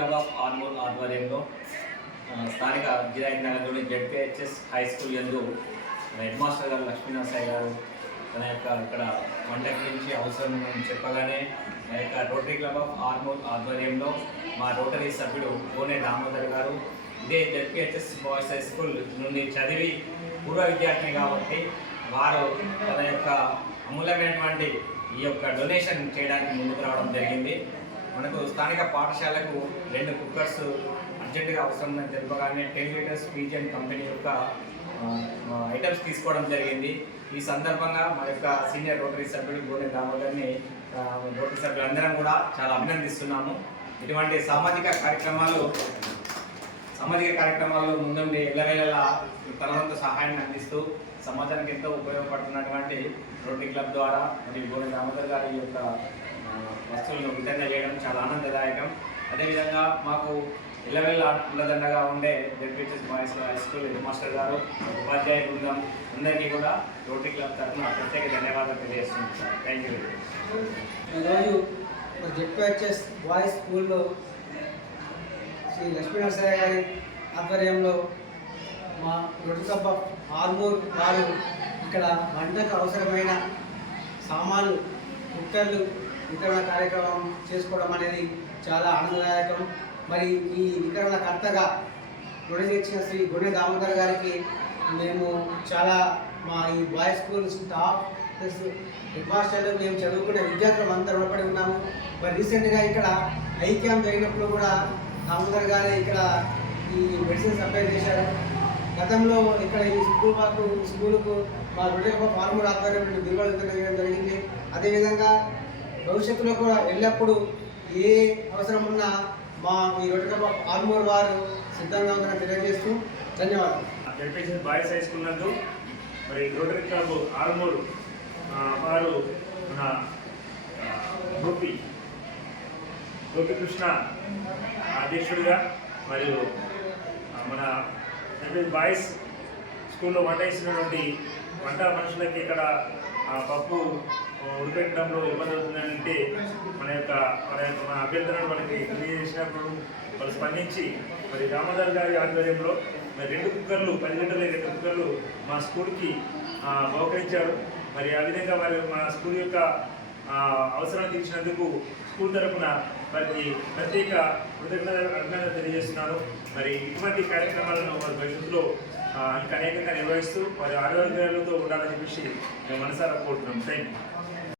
Club of Armoor ఆధ్వర్యంలో స్థానిక జిరాయిత్ నగర్లోని జెడ్పీహెచ్ఎస్ హై స్కూల్ యందు హెడ్ మాస్టర్ గారు లక్ష్మీనరసాయి గారు తన యొక్క ఇక్కడ వంట గురించి అవసరం చెప్పగానే మా యొక్క రోటరీ క్లబ్ ఆఫ్ ఆర్మూర్ ఆధ్వర్యంలో మా రోటరీ సభ్యుడు కోనే దామోదర్ గారు ఇదే జెడ్పీహెచ్ఎస్ బాయ్స్ హై స్కూల్ నుండి చదివి పూర్వ విద్యార్థిని కాబట్టి వారు తన యొక్క అమూల్యమైనటువంటి ఈ యొక్క డొనేషన్ చేయడానికి ముందుకు రావడం జరిగింది. మనకు స్థానిక పాఠశాలకు 2 కుక్కర్స్ అర్జెంటుగా అవసరమని తెలుపగానే 10 లీటర్స్ పీజిఎన్ కంపెనీ యొక్క ఐటమ్స్ తీసుకోవడం జరిగింది. ఈ సందర్భంగా మా యొక్క సీనియర్ రోటరీ సభ్యుడు గోనె దామోదర్ని రోటరీ సభ్యులందరం కూడా చాలా అభినందిస్తున్నాము. ఇటువంటి సామాజిక కార్యక్రమాల్లో ముందుండి ఎల్లవేళలా తన వంతు సహాయాన్ని అందిస్తూ సమాజానికి ఎంతో ఉపయోగపడుతున్నటువంటి రోటరీ క్లబ్ ద్వారా మరియు గోనె దామోదర్ గారి యొక్క వస్తువులను విధంగా చేయడం చాలా ఆనందదాయకం. అదేవిధంగా మాకు ఇళ్ళవేళ్ళ ఉండదండగా ఉండే ZPHS boys high school head master గారు, ఉపాధ్యాయ బృందం అందరికీ కూడా రోటరీ క్లబ్ తరఫున ప్రత్యేక ధన్యవాదాలు తెలియజేస్తున్నాం సార్. Thank you. ఈరోజు జెడ్పీహెచ్ఎస్ బాయ్స్ స్కూల్లో శ్రీ లక్ష్మీనరసాయి గారి ఆధ్వర్యంలో మా రోటరీ క్లబ్ ఆఫ్ ఆర్మూర్ వారు ఇక్కడ వంటకు అవసరమైన సామాన్లు, కుక్కర్లు వితరణ కార్యక్రమం చేసుకోవడం అనేది చాలా ఆనందదాయకం. మరి ఈ వితరణ కర్తగా చేసిన శ్రీ గోనె దామోదర్ గారికి మేము చాలా మా ఈ boys school staff plus head మాస్టర్లు మేము చదువుకునే విద్యార్థులు అంతా రుణపడి ఉన్నాము. మరి రీసెంట్గా ఇక్కడ ఐక్యం జరిగినప్పుడు కూడా దామోదర్ గారే ఇక్కడ ఈ మెడిసిన్ సప్లై చేశారు. గతంలో ఇక్కడ ఈ స్కూలుకు మా రోటరీ క్లబ్ ఆఫ్ ఆర్మూర్ ఆధ్వర్యంలో దిగుబడి చేయడం జరిగింది. అదేవిధంగా భవిష్యత్తులో కూడా ఎల్లప్పుడూ ఏ అవసరం ఉన్నా మా ఈ రోటరీ క్లబ్ ఆఫ్ ఆర్మూర్ వారు సిద్ధంగా ఉందని తెలియజేస్తూ ధన్యవాదాలు. జెడ్పీహెచ్ఎస్ బాయ్స్ హై స్కూల్ నందు మరి రోటరీ క్లబ్ ఆర్మూర్ వారు మన గోపికృష్ణ అధ్యక్షుడిగా మరియు మన జెడ్పీహెచ్ బాయ్స్ స్కూల్లో వంట ఇచ్చినటువంటి వంట మనుషులకి ఇక్కడ పప్పు ఉడిపెట్టడంలో ఇబ్బంది అవుతుందంటే మన అభ్యర్థనను వాళ్ళకి తెలియజేసినప్పుడు వాళ్ళు స్పందించి మరి దామోదర్ గారి ఆధ్వర్యంలో మరి 2 కుక్కర్లు 10 లీటర్ల 2 కుక్కర్లు మా స్కూల్కి బహుకరించారు. మరి ఆ విధంగా మరి మా స్కూల్ యొక్క అవసరాన్ని తీర్చినందుకు స్కూల్ తరఫున వారికి ప్రత్యేక అభినందన తెలియజేస్తున్నాను. మరి ఇటువంటి కార్యక్రమాలను వారి భవిష్యత్తులో ఇంకా అనేకంగా నిర్వహిస్తూ వారి ఆరోగ్యాలతో ఉండాలని చెప్పేసి మేము మనసారా కోరుతున్నాం. Thank you.